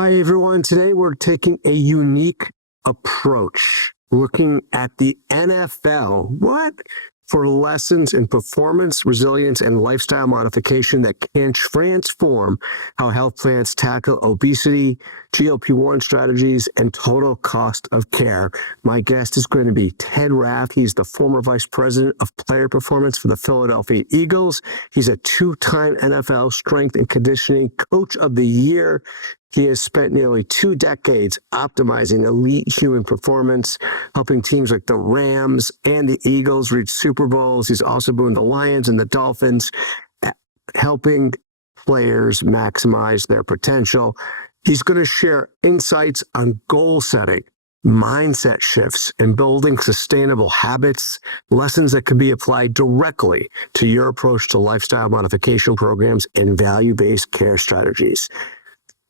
Hi, everyone. Today we're taking a unique approach, looking at the NFL. What? For lessons in performance, resilience, and lifestyle modification that can transform how health plans tackle obesity, GLP-1 strategies, and total cost of care. My guest is going to be Ted Rath. He's the former vice president of player performance for the Philadelphia Eagles. He's a two-time NFL strength and conditioning coach of the year. He has spent nearly 2 decades optimizing elite human performance, helping teams like the Rams and the Eagles reach Super Bowls. He's also been with the Lions and the Dolphins, helping players maximize their potential. He's going to share insights on goal setting, mindset shifts, and building sustainable habits, lessons that can be applied directly to your approach to lifestyle modification programs and value-based care strategies.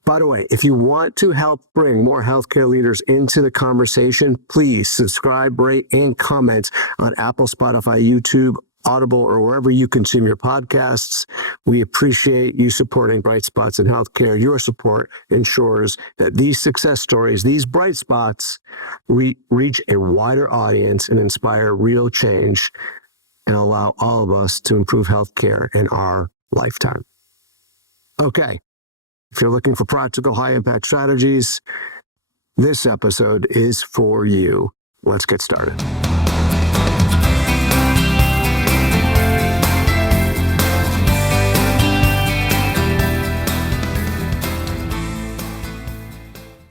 By the way, if you want to help bring more healthcare leaders into the conversation, please subscribe, rate, and comment on Apple, Spotify, YouTube, Audible, or wherever you consume your podcasts. We appreciate you supporting Bright Spots in Healthcare. Your support ensures that these success stories, these bright spots, reach a wider audience and inspire real change and allow all of us to improve healthcare in our lifetime. Okay. If you're looking for practical, high-impact strategies, this episode is for you. Let's get started.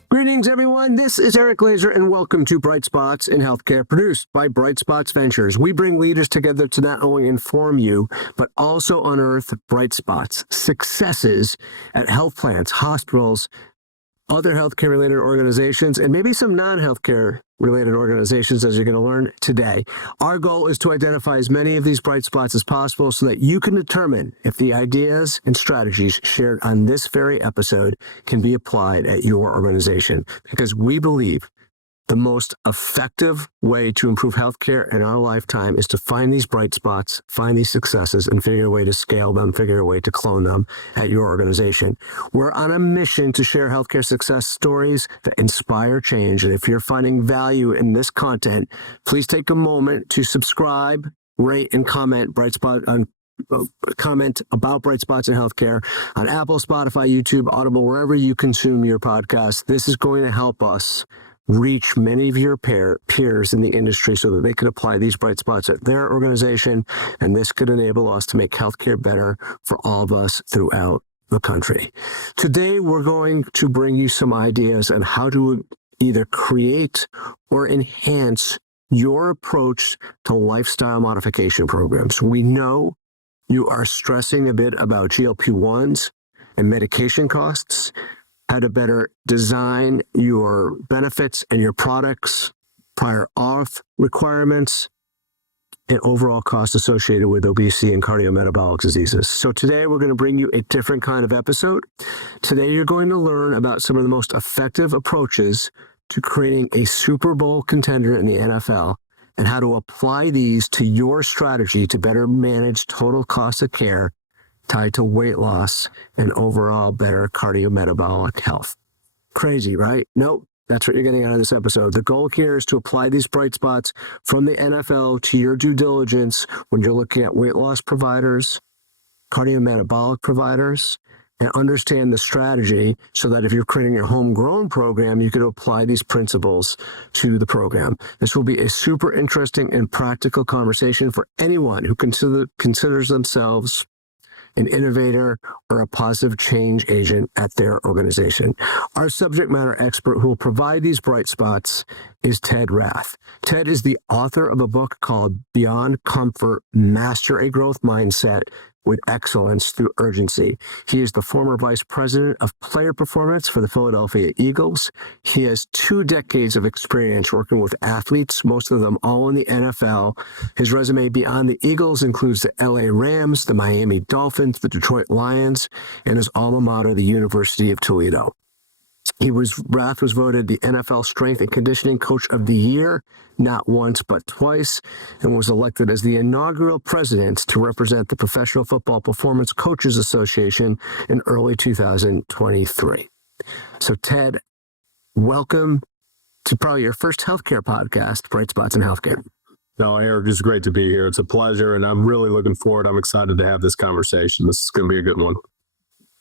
Greetings, everyone. This is Eric Glazer, and welcome to Bright Spots in Healthcare, produced by Bright Spots Ventures. We bring leaders together to not only inform you, but also unearth bright spots, successes at health plans, hospitals, other healthcare-related organizations, and maybe some non-healthcare-related organizations, as you're going to learn today. Our goal is to identify as many of these bright spots as possible so that you can determine if the ideas and strategies shared on this very episode can be applied at your organization. Because we believe the most effective way to improve healthcare in our lifetime is to find these bright spots, find these successes, and figure a way to scale them, figure a way to clone them at your organization. We're on a mission to share healthcare success stories that inspire change. And if you're finding value in this content, please take a moment to subscribe, rate, and comment comment about Bright Spots in Healthcare on Apple, Spotify, YouTube, Audible, wherever you consume your podcast. This is going to help us reach many of your peers in the industry so that they can apply these bright spots at their organization, and this could enable us to make healthcare better for all of us throughout the country. Today, we're going to bring you some ideas on how to either create or enhance your approach to lifestyle modification programs. We know you are stressing a bit about GLP-1s and medication costs, how to better design your benefits and your products, prior auth requirements, and overall costs associated with obesity and cardiometabolic diseases. So today we're going to bring you a different kind of episode. Today you're going to learn about some of the most effective approaches to creating a Super Bowl contender in the NFL and how to apply these to your strategy to better manage total cost of care tied to weight loss and overall better cardiometabolic health. Crazy, right? Nope. That's what you're getting out of this episode. The goal here is to apply these bright spots from the NFL to your due diligence when you're looking at weight loss providers, cardiometabolic providers, and understand the strategy so that if you're creating your homegrown program, you could apply these principles to the program. This will be a super interesting and practical conversation for anyone who considers themselves an innovator or a positive change agent at their organization. Our subject matter expert who will provide these bright spots is Ted Rath. Ted is the author of a book called Beyond Comfort, Master a Growth Mindset with Excellence Through Urgency. He is the former vice president of player performance for the Philadelphia Eagles. He has 2 decades of experience working with athletes, most of them all in the NFL. His resume beyond the Eagles includes the LA Rams, the Miami Dolphins, the Detroit Lions, and his alma mater, the University of Toledo. Rath was voted the NFL Strength and Conditioning Coach of the Year, not once but twice, and was elected as the inaugural president to represent the Professional Football Performance Coaches Association in early 2023. So Ted, welcome to probably your first healthcare podcast, Bright Spots in Healthcare. No, Eric, it's great to be here. It's a pleasure, and I'm really looking forward. I'm excited to have this conversation. This is going to be a good one.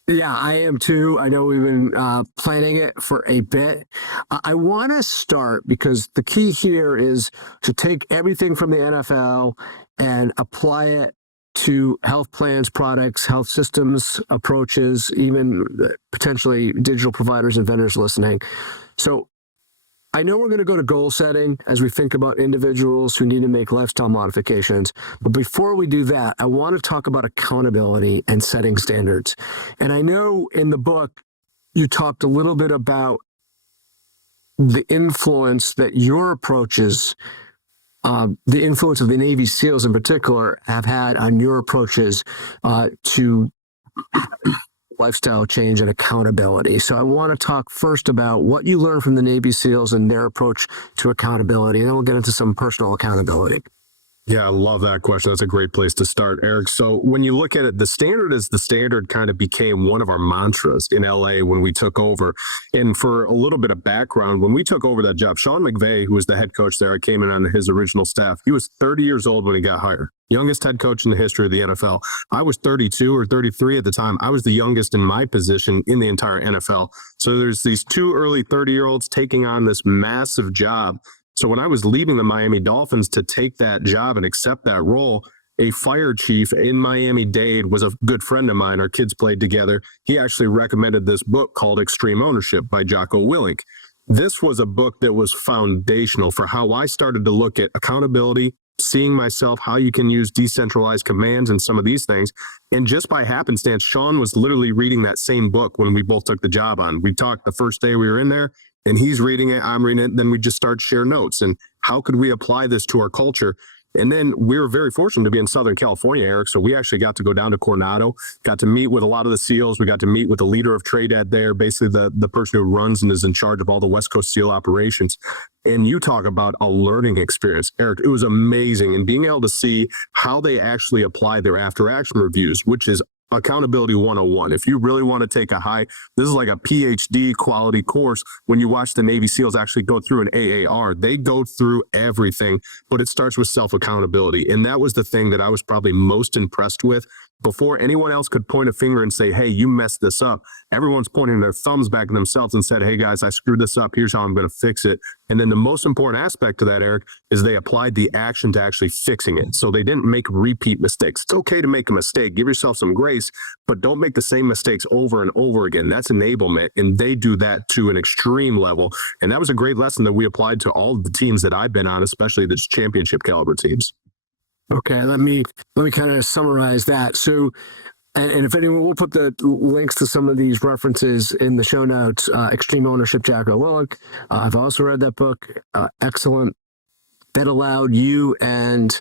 Yeah, I am too. I know we've been planning it for a bit. I want to start because the key here is to take everything from the NFL and apply it to health plans, products, health systems, approaches, even potentially digital providers and vendors listening. So I know we're going to go to goal setting as we think about individuals who need to make lifestyle modifications. But before we do that, I want to talk about accountability and setting standards. And I know in the book, you talked a little bit about the influence that your approaches, the influence of the Navy SEALs in particular, have had on your approaches to lifestyle change and accountability. So I want to talk first about what you learned from the Navy SEALs and their approach to accountability, and then we'll get into some personal accountability. Yeah, I love that question. That's a great place to start, Eric. So when you look at it, the standard kind of became one of our mantras in LA when we took over. And for a little bit of background, when we took over that job, Sean McVay, who was the head coach there, I came in on his original staff. He was 30 years old when he got hired. Youngest head coach in the history of the NFL. I was 32 or 33 at the time. I was the youngest in my position in the entire NFL. So there's these two early 30-year-olds taking on this massive job. So when I was leaving the Miami Dolphins to take that job and accept that role, a fire chief in Miami-Dade was a good friend of mine. Our kids played together. He actually recommended this book called Extreme Ownership by Jocko Willink. This was a book that was foundational for how I started to look at accountability, seeing myself, how you can use decentralized commands and some of these things. And just by happenstance, Sean was literally reading that same book when we both took the job on. We talked the first day we were in there, and he's reading it, I'm reading it, then we just start to share notes. And how could we apply this to our culture? And then we were very fortunate to be in Southern California, Eric. So we actually got to go down to Coronado, got to meet with a lot of the SEALs. We got to meet with the leader of TRADED there, basically the person who runs and is in charge of all the West Coast SEAL operations. And you talk about a learning experience, Eric. It was amazing. And being able to see how they actually apply their after action reviews, which is accountability 101. If you really want to take this is like a PhD quality course. When you watch the Navy SEALs actually go through an AAR, they go through everything, but it starts with self-accountability. And that was the thing that I was probably most impressed with. Before anyone else could point a finger and say, hey, you messed this up, everyone's pointing their thumbs back at themselves and said, hey guys, I screwed this up. Here's how I'm going to fix it. And then the most important aspect to that, Eric, is they applied the action to actually fixing it. So they didn't make repeat mistakes. It's okay to make a mistake. Give yourself some grace, but don't make the same mistakes over and over again. That's enablement. And they do that to an extreme level. And that was a great lesson that we applied to all of the teams that I've been on, especially the championship caliber teams. Okay, let me kind of summarize that. So, and if anyone, we'll put the links to some of these references in the show notes. Extreme Ownership, Jocko Willink. I've also read that book. Excellent. That allowed you and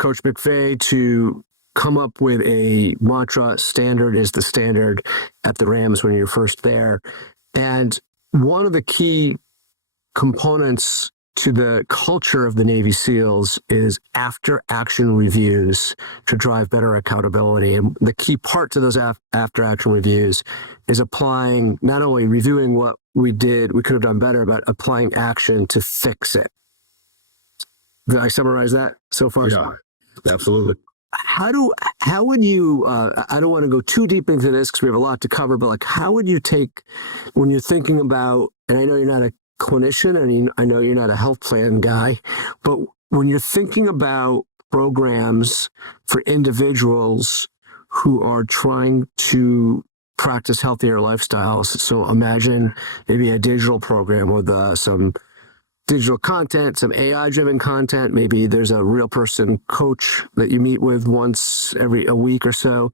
Coach McVay to come up with a mantra. Standard is the standard at the Rams when you're first there. And one of the key components to the culture of the Navy SEALs is after action reviews to drive better accountability. And the key part to those after action reviews is applying, not only reviewing what we did, we could have done better, but applying action to fix it. Did I summarize that so far? Yeah, absolutely. How would you, I don't want to go too deep into this because we have a lot to cover, but like, how would you take, when you're thinking about, and I know you're not a clinician, I know you're not a health plan guy, but when you're thinking about programs for individuals who are trying to practice healthier lifestyles, so imagine maybe a digital program with some digital content, some AI-driven content. Maybe there's a real person coach that you meet with once every a week or so.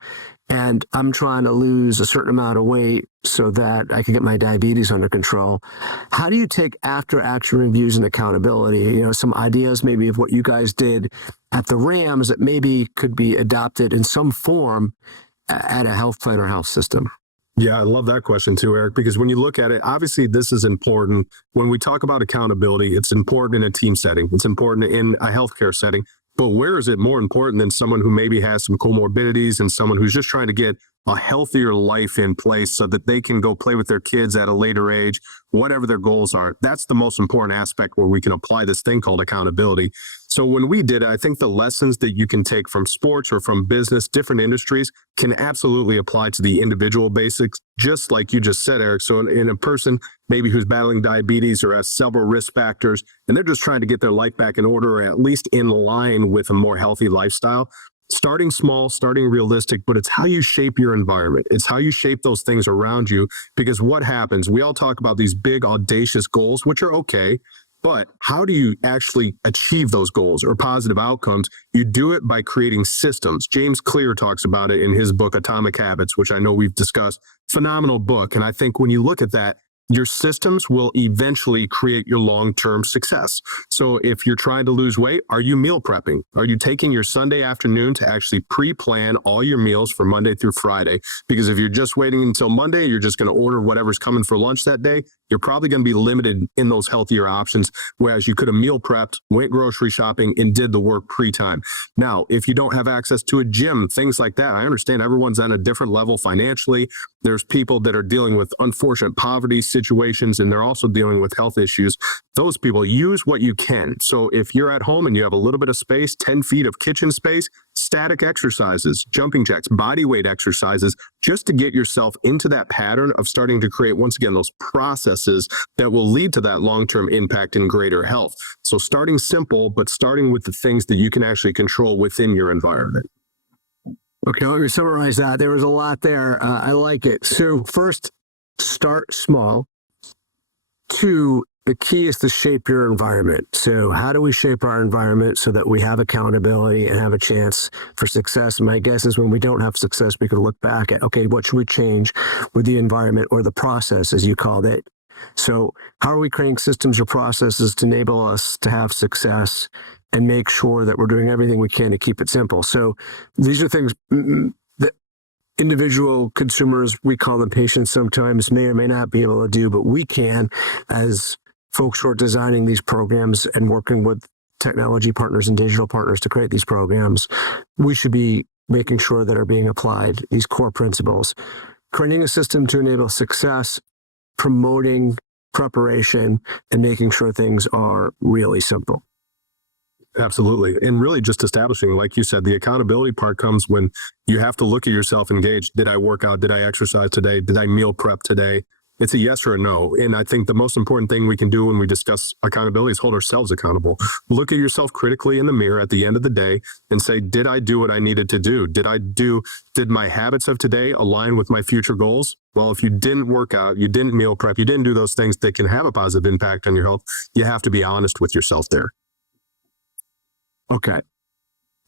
And I'm trying to lose a certain amount of weight so that I can get my diabetes under control. How do you take after action reviews and accountability? You know, some ideas maybe of what you guys did at the Rams that maybe could be adopted in some form at a health plan or health system. Yeah, I love that question too, Eric, because when you look at it, obviously this is important. When we talk about accountability, it's important in a team setting. It's important in a healthcare setting. But where is it more important than someone who maybe has some comorbidities and someone who's just trying to get a healthier life in place so that they can go play with their kids at a later age, whatever their goals are. That's the most important aspect where we can apply this thing called accountability. So when we did it, I think the lessons that you can take from sports or from business, different industries, can absolutely apply to the individual basics, just like you just said, Eric. So in a person maybe who's battling diabetes or has several risk factors, and they're just trying to get their life back in order, or at least in line with a more healthy lifestyle, starting small, starting realistic, but it's how you shape your environment. It's how you shape those things around you, because what happens, we all talk about these big, audacious goals, which are okay, but how do you actually achieve those goals or positive outcomes? You do it by creating systems. James Clear talks about it in his book, Atomic Habits, which I know we've discussed. Phenomenal book. And I think when you look at that, your systems will eventually create your long-term success. So if you're trying to lose weight, are you meal prepping? Are you taking your Sunday afternoon to actually pre-plan all your meals for Monday through Friday? Because if you're just waiting until Monday, you're just going to order whatever's coming for lunch that day, you're probably going to be limited in those healthier options, whereas you could have meal prepped, went grocery shopping, and did the work pre-time. Now, if you don't have access to a gym, things like that, I understand everyone's on a different level financially. There's people that are dealing with unfortunate poverty situations, and they're also dealing with health issues. Those people, use what you can. So if you're at home and you have a little bit of space, 10 feet of kitchen space, static exercises, jumping jacks, body weight exercises, just to get yourself into that pattern of starting to create, once again, those processes that will lead to that long-term impact and greater health. So starting simple, but starting with the things that you can actually control within your environment. Okay, let me summarize that. There was a lot there. I like it. So first, start small. Two, the key is to shape your environment. So how do we shape our environment so that we have accountability and have a chance for success? My guess is when we don't have success, we can look back at, okay, what should we change with the environment or the process, as you called it? So how are we creating systems or processes to enable us to have success and make sure that we're doing everything we can to keep it simple? So these are things that individual consumers, we call them patients sometimes, may or may not be able to do, but we can, as folks who are designing these programs and working with technology partners and digital partners to create these programs, we should be making sure that are being applied, these core principles. Creating a system to enable success, promoting preparation, and making sure things are really simple. Absolutely. And really just establishing, like you said, the accountability part comes when you have to look at yourself and gauge, did I work out? Did I exercise today? Did I meal prep today? It's a yes or a no. And I think the most important thing we can do when we discuss accountability is hold ourselves accountable. Look at yourself critically in the mirror at the end of the day and say, did I do what I needed to do? Did my habits of today align with my future goals? Well, if you didn't work out, you didn't meal prep, you didn't do those things that can have a positive impact on your health, you have to be honest with yourself there. Okay.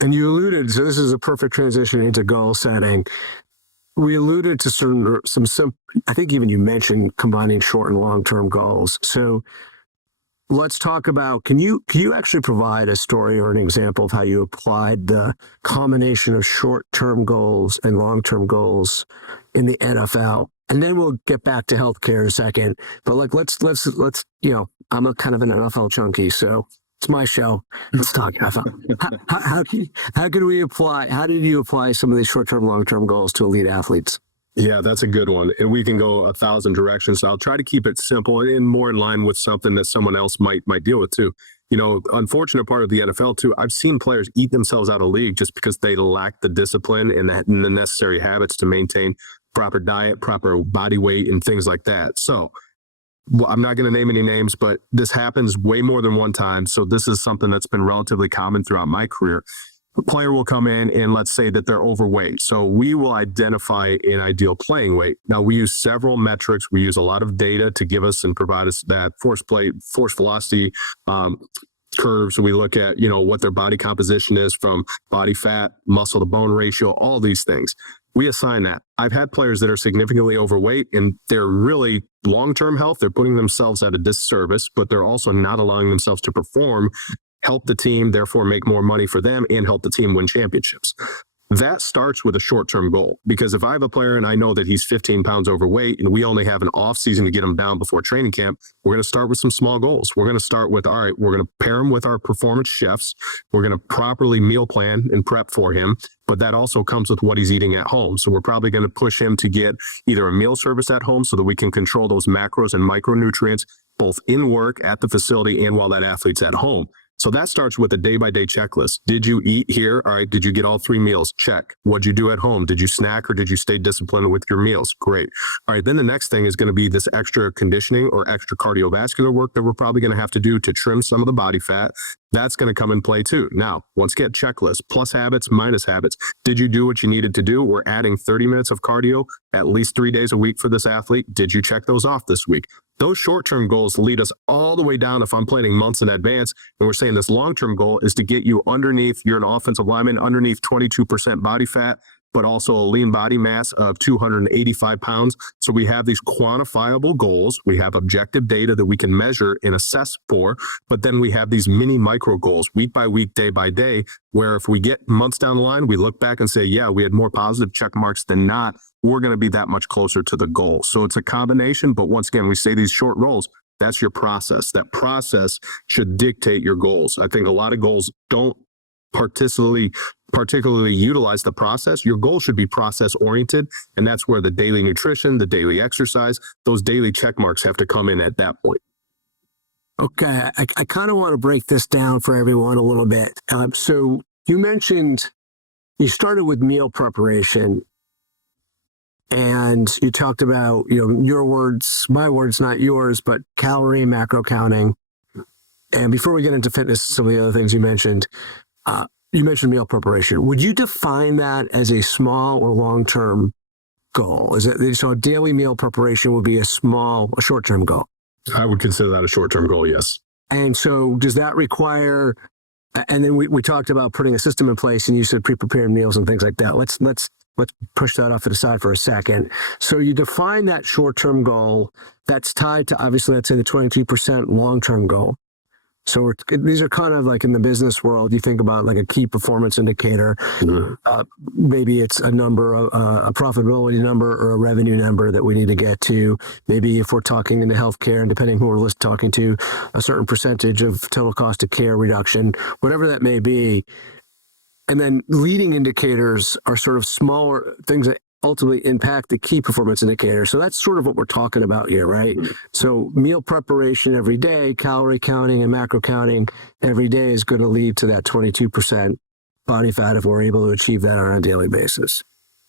And you alluded, so this is a perfect transition into goal setting. We alluded to some, I think even you mentioned combining short and long-term goals. So let's talk about, can you actually provide a story or an example of how you applied the combination of short-term goals and long-term goals in the NFL? And then we'll get back to healthcare in a second. But like, let's, I'm a kind of an NFL junkie, so it's my show. Let's talk NFL. How did you apply some of these short-term, long-term goals to elite athletes? Yeah, that's a good one. And we can go 1,000 directions. I'll try to keep it simple and more in line with something that someone else might deal with too. Unfortunate part of the NFL too, I've seen players eat themselves out of league just because they lack the discipline and the necessary habits to maintain proper diet, proper body weight, and things like that. So I'm not going to name any names, but this happens way more than one time. So this is something that's been relatively common throughout my career. A player will come in and let's say that they're overweight. So we will identify an ideal playing weight. Now we use several metrics. We use a lot of data to give us and provide us that force velocity curves. So we look at, what their body composition is from body fat, muscle to bone ratio, all these things. We assign that. I've had players that are significantly overweight and they're really long-term health. They're putting themselves at a disservice, but they're also not allowing themselves to perform, help the team, therefore make more money for them and help the team win championships. that starts with a short-term goal. Because if I have a player and I know that he's 15 pounds overweight and we only have an off season to get him down before training camp, we're going to start with some small goals. We're going to start with, all right, we're going to pair him with our performance chefs. We're going to properly meal plan and prep for him. But that also comes with what he's eating at home. So we're probably going to push him to get either a meal service at home so that we can control those macros and micronutrients, both in work, at the facility, and while that athlete's at home. So that starts with a day-by-day checklist. Did you eat here? All right. Did you get all 3 meals? Check. What'd you do at home? Did you snack or did you stay disciplined with your meals? Great. All right. Then the next thing is going to be this extra conditioning or extra cardiovascular work that we're probably going to have to do to trim some of the body fat. That's going to come in play too. Now, once again, checklist, plus habits, minus habits. Did you do what you needed to do? We're adding 30 minutes of cardio at least 3 days a week for this athlete. Did you check those off this week? Those short-term goals lead us all the way down if I'm planning months in advance. And we're saying this long-term goal is to get you underneath, you're an offensive lineman, underneath 22% body fat, but also a lean body mass of 285 pounds. So we have these quantifiable goals. We have objective data that we can measure and assess for, but then we have these mini micro goals week by week, day by day, where if we get months down the line, we look back and say, yeah, we had more positive check marks than not. We're going to be that much closer to the goal. So it's a combination, but once again, we say these short goals, that's your process. That process should dictate your goals. I think a lot of goals don't particularly utilize the process. Your goal should be process oriented. And that's where the daily nutrition, the daily exercise, those daily check marks have to come in at that point. Okay. I kind of want to break this down for everyone a little bit. So you mentioned you started with meal preparation and you talked about, your words, my words, not yours, but calorie and macro counting. And before we get into fitness, some of the other things you mentioned meal preparation. Would you define that as a small or long-term goal? Is it so? A daily meal preparation would be a short-term goal. I would consider that a short-term goal. Yes. And so, does that require? And then we talked about putting a system in place, and you said pre-prepared meals and things like that. Let's push that off to the side for a second. So you define that short-term goal that's tied to obviously, let's say the 22% long-term goal. So these are kind of like in the business world, you think about like a key performance indicator. Mm-hmm. Maybe it's a number, a profitability number or a revenue number that we need to get to. Maybe if we're talking in the healthcare and depending who we're talking to, a certain percentage of total cost of care reduction, whatever that may be. And then leading indicators are sort of smaller things that ultimately impact the key performance indicator. So that's sort of what we're talking about here, right? Mm-hmm. So meal preparation every day, calorie counting and macro counting every day is going to lead to that 22% body fat if we're able to achieve that on a daily basis.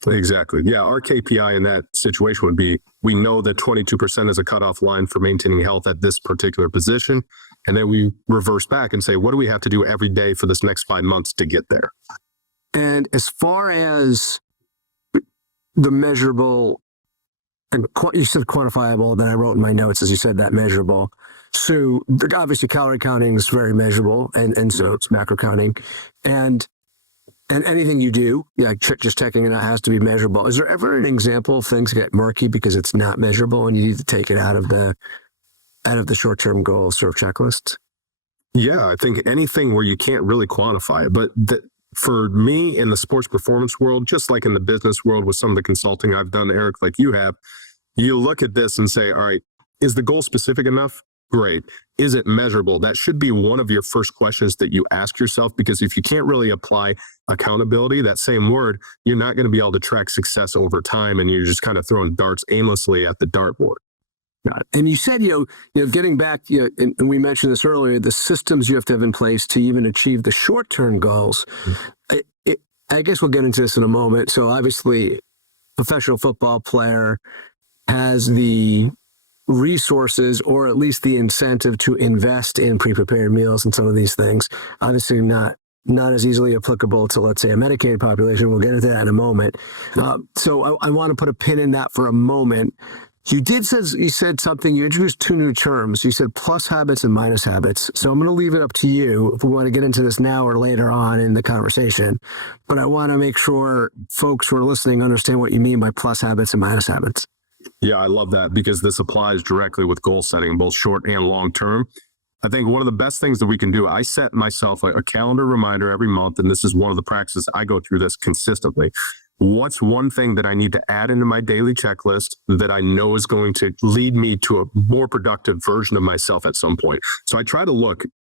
Exactly. Yeah. Our KPI in that situation would be, we know that 22% is a cutoff line for maintaining health at this particular position. And then we reverse back and say, what do we have to do every day for this next 5 months to get there? And as far as the measurable, and you said quantifiable, then I wrote in my notes, as you said, that measurable. So obviously calorie counting is very measurable, and so it's macro counting. And anything you do, like just checking it out, has to be measurable. Is there ever an example of things get murky because it's not measurable and you need to take it out of the short-term goal sort of checklist? Yeah, I think anything where you can't really quantify it, but for me in the sports performance world, just like in the business world with some of the consulting I've done, Eric, like you have, you look at this and say, all right, is the goal specific enough? Great. Is it measurable? That should be one of your first questions that you ask yourself, because if you can't really apply accountability, that same word, you're not going to be able to track success over time, and you're just kind of throwing darts aimlessly at the dartboard. And you said, getting back, and we mentioned this earlier, the systems you have to have in place to even achieve the short-term goals. Mm-hmm. I guess we'll get into this in a moment. So obviously, professional football player has the resources or at least the incentive to invest in pre-prepared meals and some of these things. Obviously not as easily applicable to, let's say, a medicated population. We'll get into that in a moment. So I want to put a pin in that for a moment. You said something, you introduced 2 new terms. You said plus habits and minus habits. So I'm going to leave it up to you if we want to get into this now or later on in the conversation. But I want to make sure folks who are listening understand what you mean by plus habits and minus habits. Yeah, I love that, because this applies directly with goal setting, both short and long term. I think one of the best things that we can do, I set myself a calendar reminder every month, and this is one of the practices I go through this consistently. What's one thing that I need to add into my daily checklist that I know is going to lead me to a more productive version of myself at some point? So I try to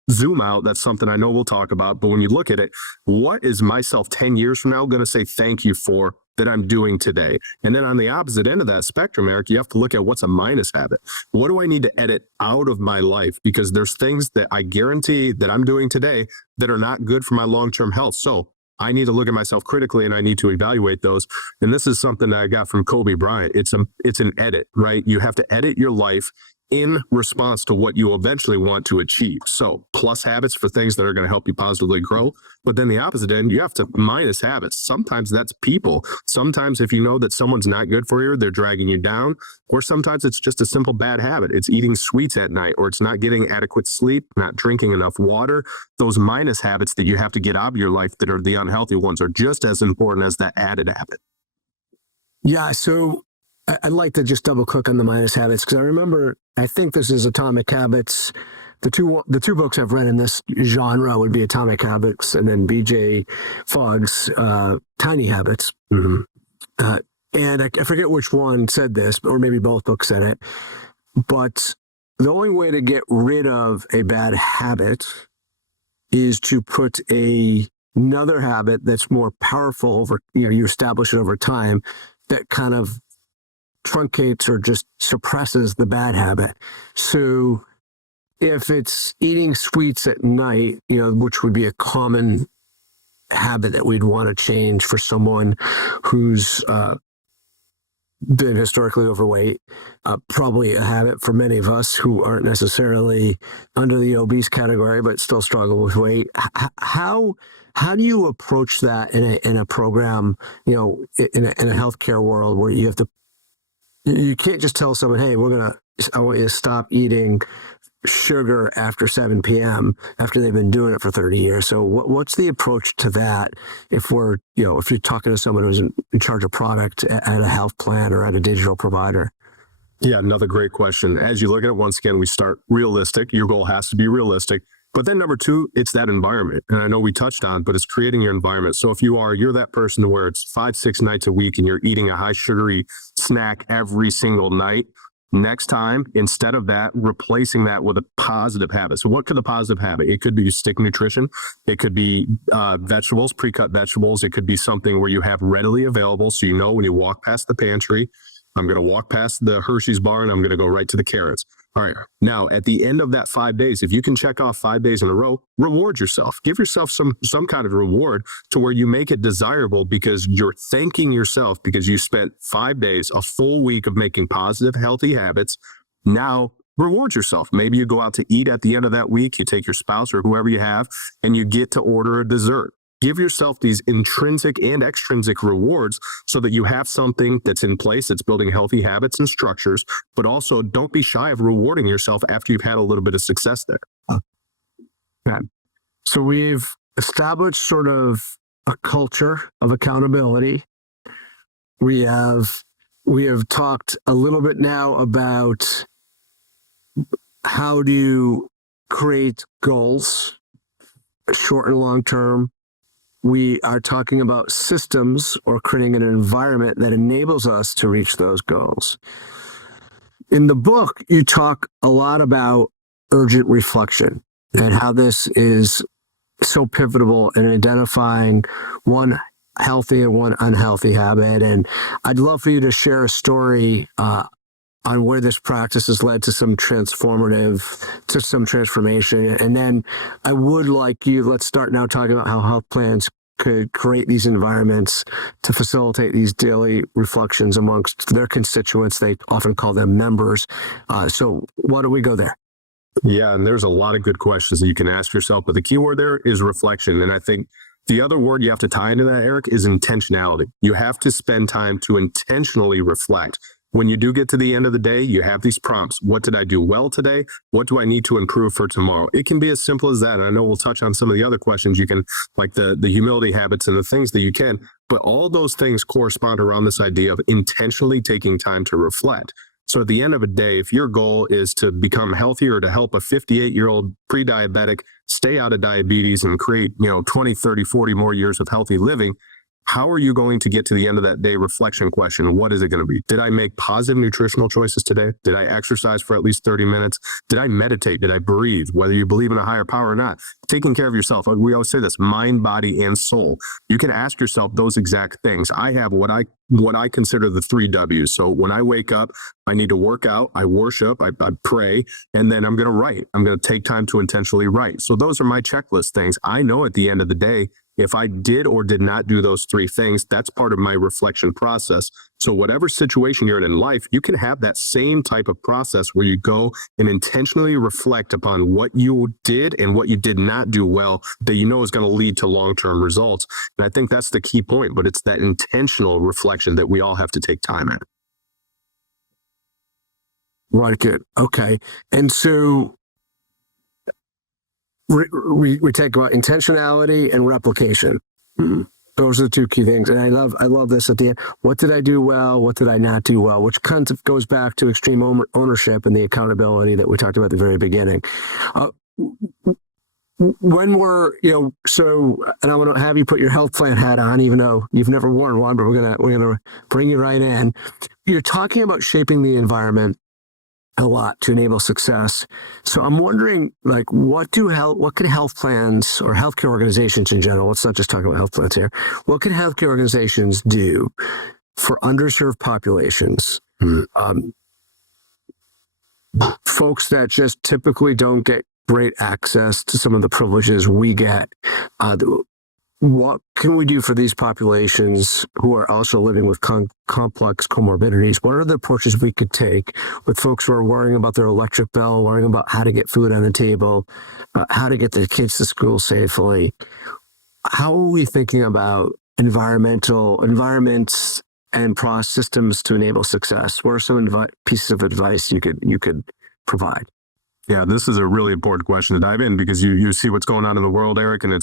zoom out. That's something I know we'll talk about. But when you look at it, what is myself 10 years from now going to say thank you for that I'm doing today? And then on the opposite end of that spectrum, Eric, you have to look at what's a minus habit. What do I need to edit out of my life? Because there's things that I guarantee that I'm doing today that are not good for my long-term health. So I need to look at myself critically and I need to evaluate those. And this is something that I got from Kobe Bryant. It's an edit, right? You have to edit your life in response to what you eventually want to achieve. So plus habits for things that are going to help you positively grow. But then the opposite end, you have to minus habits. Sometimes that's people. Sometimes if you know that someone's not good for you, they're dragging you down. Or sometimes it's just a simple bad habit. It's eating sweets at night, or it's not getting adequate sleep, not drinking enough water. Those minus habits that you have to get out of your life that are the unhealthy ones are just as important as that added habit. Yeah. So I'd like to just double click on the minus habits, because I remember, I think this is Atomic Habits. The two books I've read in this genre would be Atomic Habits and then BJ Fogg's Tiny Habits. Mm-hmm. And I forget which one said this, or maybe both books said it. But the only way to get rid of a bad habit is to put another habit that's more powerful over, you establish it over time, that kind of truncates or just suppresses the bad habit. So if it's eating sweets at night, which would be a common habit that we'd want to change for someone who's been historically overweight, probably a habit for many of us who aren't necessarily under the obese category but still struggle with weight. How do you approach that in a program, in a healthcare world where you can't just tell someone, hey, I want you to stop eating sugar after 7 p.m. after they've been doing it for 30 years. So what's the approach to that if if you're talking to someone who's in charge of product at a health plan or at a digital provider? Yeah, another great question. As you look at it, once again, we start realistic. Your goal has to be realistic. But then number two, it's that environment. And I know we touched on, but it's creating your environment. So if you're that person where it's 5-6 nights a week and you're eating a high sugary snack every single night, next time, instead of that, replacing that with a positive habit. So what could the positive habit? It could be stick nutrition. It could be vegetables, pre-cut vegetables. It could be something where you have readily available. So when you walk past the pantry, I'm going to walk past the Hershey's bar and I'm going to go right to the carrots. All right. Now, at the end of that 5 days, if you can check off 5 days in a row, reward yourself. Give yourself some kind of reward to where you make it desirable, because you're thanking yourself because you spent 5 days, a full week of making positive, healthy habits. Now, reward yourself. Maybe you go out to eat at the end of that week. You take your spouse or whoever you have, and you get to order a dessert. Give yourself these intrinsic and extrinsic rewards so that you have something that's in place that's building healthy habits and structures, but also don't be shy of rewarding yourself after you've had a little bit of success there. Okay. So we've established sort of a culture of accountability. We have talked a little bit now about how to create goals, short and long term. We are talking about systems, or creating an environment that enables us to reach those goals. In the book, you talk a lot about urgent reflection and how this is so pivotal in identifying one healthy and one unhealthy habit. And I'd love for you to share a story on where this practice has led to some transformation. And then I would like let's start now talking about how health plans could create these environments to facilitate these daily reflections amongst their constituents. They often call them members. So why don't we go there? Yeah, and there's a lot of good questions that you can ask yourself, but the key word there is reflection. And I think the other word you have to tie into that, Eric, is intentionality. You have to spend time to intentionally reflect. When you do get to the end of the day, you have these prompts. What did I do well today? What do I need to improve for tomorrow? It can be as simple as that. And I know we'll touch on some of the other questions you can, like the humility habits and the things that you can, but all those things correspond around this idea of intentionally taking time to reflect. So at the end of the day, if your goal is to become healthier or to help a 58-year-old pre-diabetic stay out of diabetes and create, 20, 30, 40 more years of healthy living, how are you going to get to the end of that day reflection question? What is it going to be? Did I make positive nutritional choices today? Did I exercise for at least 30 minutes? Did I meditate? Did I breathe? Whether you believe in a higher power or not, taking care of yourself. We always say this: mind, body, and soul. You can ask yourself those exact things. I have what I consider the 3 W's. So when I wake up, I need to work out, I worship, I pray, and then I'm going to write. I'm going to take time to intentionally write. So those are my checklist things. I know at the end of the day, if I did or did not do those 3 things, that's part of my reflection process. So whatever situation you're in life, you can have that same type of process where you go and intentionally reflect upon what you did and what you did not do well that you know is going to lead to long-term results. And I think that's the key point, but it's that intentional reflection that we all have to take time at. Right, good. Okay. And so we take about intentionality and replication. Those are the 2 key things. And I love this at the end. What did I do well? What did I not do well? Which kind of goes back to extreme ownership and the accountability that we talked about at the very beginning. When we're, so, and I want to have you put your health plan hat on, even though you've never worn one, but we're gonna bring you right in. You're talking about shaping the environment a lot to enable success. So I'm wondering, what could health plans or healthcare organizations in general, let's not just talk about health plans here, what could healthcare organizations do for underserved populations, folks that just typically don't get great access to some of the privileges we get? What can we do for these populations who are also living with complex comorbidities? What are the approaches we could take with folks who are worrying about their electric bill, worrying about how to get food on the table, how to get their kids to school safely? How are we thinking about environments and process systems to enable success? What are some pieces of advice you could provide? Yeah, this is a really important question to dive in because you see what's going on in the world, Eric, and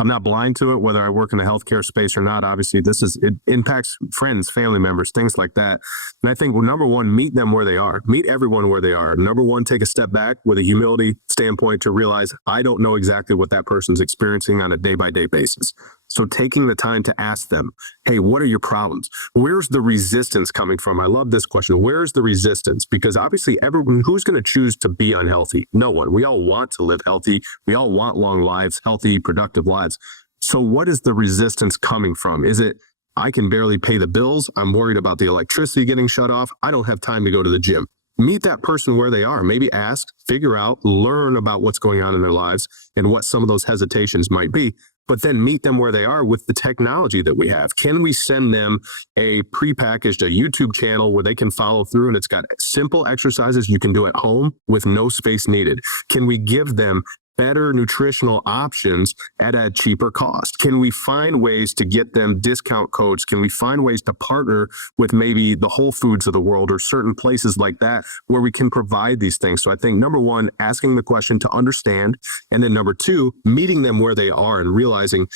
I'm not blind to it, whether I work in the healthcare space or not. Obviously, it impacts friends, family members, things like that. And I think, number one, meet them where they are. Meet everyone where they are. Number one, take a step back with a humility standpoint to realize I don't know exactly what that person's experiencing on a day-by-day basis. So taking the time to ask them, hey, what are your problems? Where's the resistance coming from? I love this question. Where's the resistance? Because obviously everyone, who's going to choose to be unhealthy? No one. We all want to live healthy. We all want long lives, healthy, productive lives. So what is the resistance coming from? Is it, I can barely pay the bills. I'm worried about the electricity getting shut off. I don't have time to go to the gym. Meet that person where they are. Maybe ask, figure out, learn about what's going on in their lives and what some of those hesitations might be. But then meet them where they are with the technology that we have. Can we send them a prepackaged YouTube channel where they can follow through and it's got simple exercises you can do at home with no space needed? Can we give them better nutritional options at a cheaper cost? Can we find ways to get them discount codes? Can we find ways to partner with maybe the Whole Foods of the world or certain places like that where we can provide these things? So I think, number one, asking the question to understand. And then number two, meeting them where they are and realizing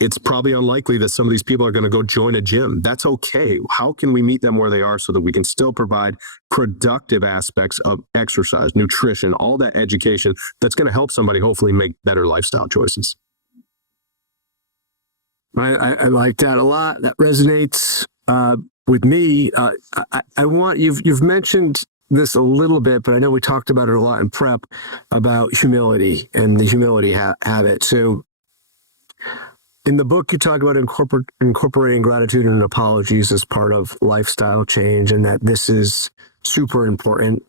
it's probably unlikely that some of these people are going to go join a gym. That's okay. How can we meet them where they are so that we can still provide productive aspects of exercise, nutrition, all that education that's going to help somebody hopefully make better lifestyle choices? I like that a lot. That resonates with me. I want you've mentioned this a little bit, but I know we talked about it a lot in prep about humility and the humility habit. So in the book, you talk about incorporating gratitude and apologies as part of lifestyle change, and that this is super important.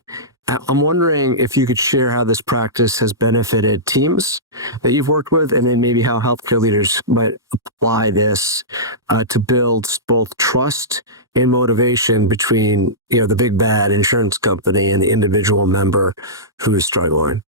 I'm wondering if you could share how this practice has benefited teams that you've worked with, and then maybe how healthcare leaders might apply this to build both trust and motivation between, the big bad insurance company and the individual member who is struggling.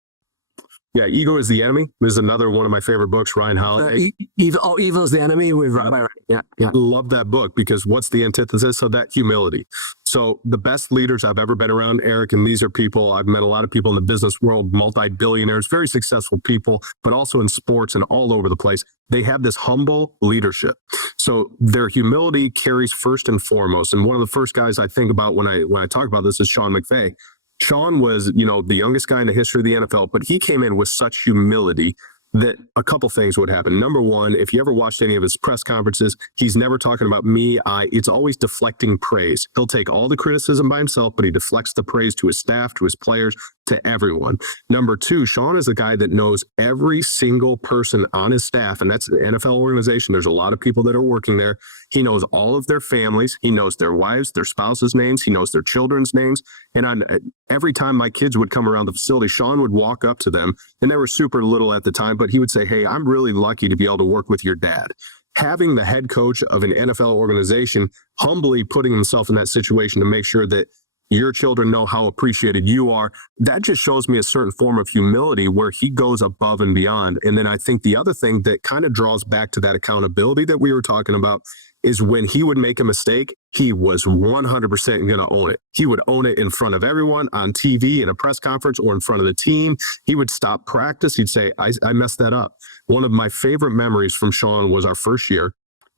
Yeah, Ego is the Enemy. This is another one of my favorite books, Ryan Holiday. Evil is the Enemy with right. Yeah. Love that book because what's the antithesis? So that humility. So the best leaders I've ever been around, Eric, and these are people, I've met a lot of people in the business world, multi-billionaires, very successful people, but also in sports and all over the place. They have this humble leadership. So their humility carries first and foremost. And one of the first guys I think about when I talk about this is Sean McVay. Sean was, the youngest guy in the history of the NFL, but he came in with such humility that a couple things would happen. Number one, if you ever watched any of his press conferences, he's never talking about me, it's always deflecting praise. He'll take all the criticism by himself, but he deflects the praise to his staff, to his players, to everyone. Number two, Sean is a guy that knows every single person on his staff, and that's an NFL organization. There's a lot of people that are working there. He knows all of their families. He knows their wives, their spouses' names. He knows their children's names. And every time my kids would come around the facility, Sean would walk up to them, and they were super little at the time, but he would say, "Hey, I'm really lucky to be able to work with your dad." Having the head coach of an NFL organization humbly putting himself in that situation to make sure that your children know how appreciated you are, that just shows me a certain form of humility where he goes above and beyond. And then I think the other thing that kind of draws back to that accountability that we were talking about is when he would make a mistake, he was 100% going to own it. He would own it in front of everyone on TV, in a press conference, or in front of the team. He would stop practice. He'd say, I messed that up. One of my favorite memories from Sean was our first year.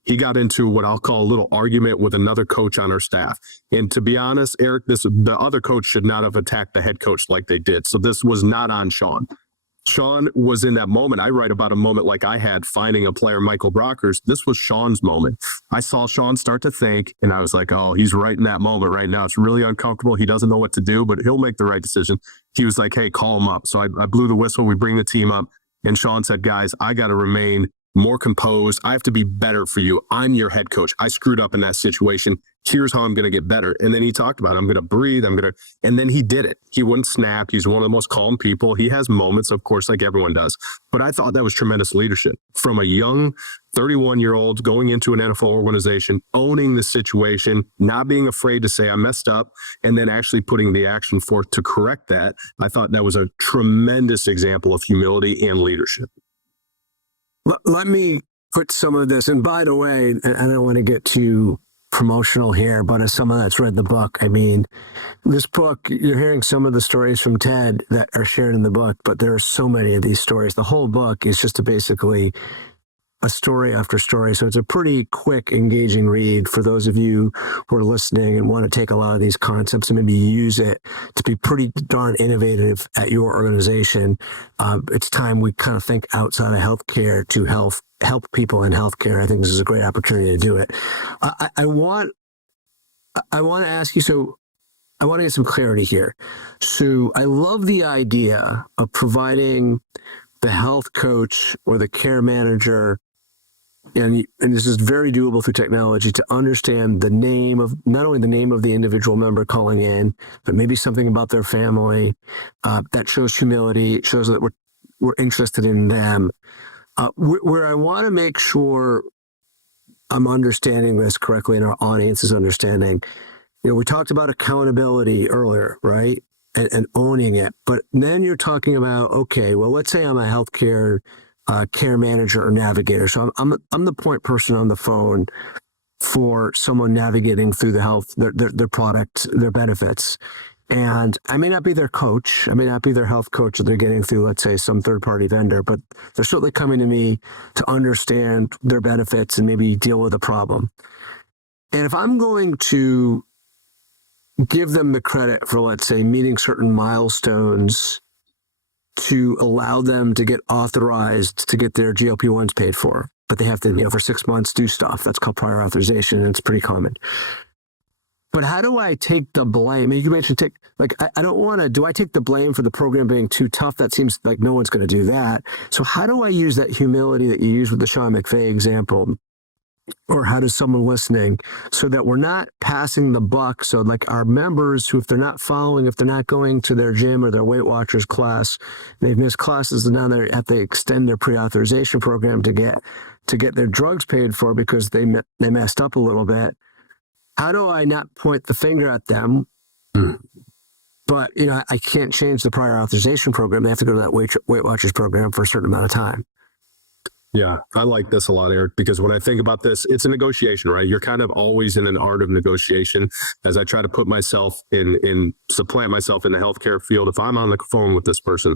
He got into what I'll call a little argument with another coach on our staff. And to be honest, Eric, the other coach should not have attacked the head coach like they did. So this was not on Sean. Sean was in that moment. I write about a moment like I had finding a player, Michael Brockers. This was Sean's moment. I saw Sean start to think, and I was like, oh, he's right in that moment right now. It's really uncomfortable. He doesn't know what to do, but he'll make the right decision. He was like, hey, call him up. So I blew the whistle. We bring the team up. And Sean said, guys, I got to remain more composed. I have to be better for you. I'm your head coach. I screwed up in that situation. Here's how I'm going to get better. And then he talked about, I'm going to breathe. And then he did it. He wouldn't snap. He's one of the most calm people. He has moments, of course, like everyone does. But I thought that was tremendous leadership from a young 31-year-old going into an NFL organization, owning the situation, not being afraid to say I messed up, and then actually putting the action forth to correct that. I thought that was a tremendous example of humility and leadership. Let me put some of this, and by the way, I don't want to get too promotional here, but as someone that's read the book, I mean, this book, you're hearing some of the stories from Ted that are shared in the book, but there are so many of these stories. The whole book is just basically a story after story. So it's a pretty quick, engaging read for those of you who are listening and want to take a lot of these concepts and maybe use it to be pretty darn innovative at your organization. It's time we kind of think outside of healthcare to help people in healthcare. I think this is a great opportunity to do it. I want to ask you, so I want to get some clarity here. So I love the idea of providing the health coach or the care manager, and this is very doable through technology, to understand the name of, not only the name of the individual member calling in, but maybe something about their family that shows humility, shows that we're interested in them. Where I want to make sure I'm understanding this correctly and our audience is understanding, we talked about accountability earlier, right? And owning it. But then you're talking about, okay, well, let's say I'm a healthcare care manager or navigator. So I'm the point person on the phone for someone navigating through the health, their product, their benefits. And I may not be their coach. I may not be their health coach that they're getting through, let's say, some third-party vendor, but they're certainly coming to me to understand their benefits and maybe deal with a problem. And if I'm going to give them the credit for, let's say, meeting certain milestones to allow them to get authorized to get their GLP-1s paid for, but they have to, for 6 months do stuff. That's called prior authorization, and it's pretty common. But how do I take the blame? You mentioned I don't want to, do I take the blame for the program being too tough? That seems like no one's going to do that. So how do I use that humility that you use with the Sean McVay example? Or how does someone listening, so that we're not passing the buck? So like our members who, if they're not following, if they're not going to their gym or their Weight Watchers class, they've missed classes, and now they have to extend their pre-authorization program to get their drugs paid for because they messed up a little bit. How do I not point the finger at them but I can't change the prior authorization program. They have to go to that Weight Watchers program for a certain amount of time. Yeah, I like this a lot, Eric, because when I think about this, it's a negotiation, right? You're kind of always in an art of negotiation. As I try to put myself supplant myself in the healthcare field, if I'm on the phone with this person,